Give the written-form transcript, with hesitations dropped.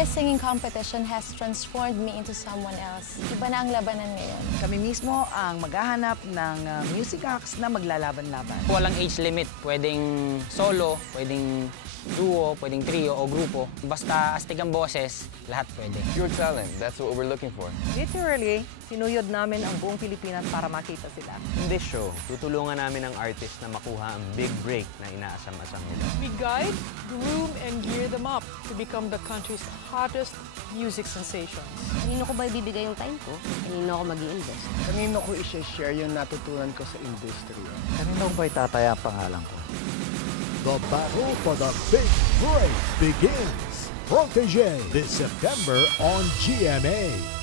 This singing competition has transformed me into someone else. Iba na ang labanan ngayon. Kami mismo ang maghahanap ng music acts na maglalaban-laban. Walang age limit. Pwedeng solo, pwedeng duo, pwedeng trio o grupo. Basta astig ang boses, lahat pwede. Pure talent, that's what we're looking for. Literally, sinuyod namin ang buong Pilipinas para makita sila. In this show, tutulungan namin ang artist na makuha ang big break na inaasam-asam nila. We guide, groom, and gear them up to become the country's hottest music sensations. Kanino ko ba ibibigay yung time ko? Kanino ako mag-i-invest? Kanino ko i-share yung natutunan ko sa industry? Kanino ko ba itataya ang pangalan ko? The battle for the big break begins. Protégé this September on GMA.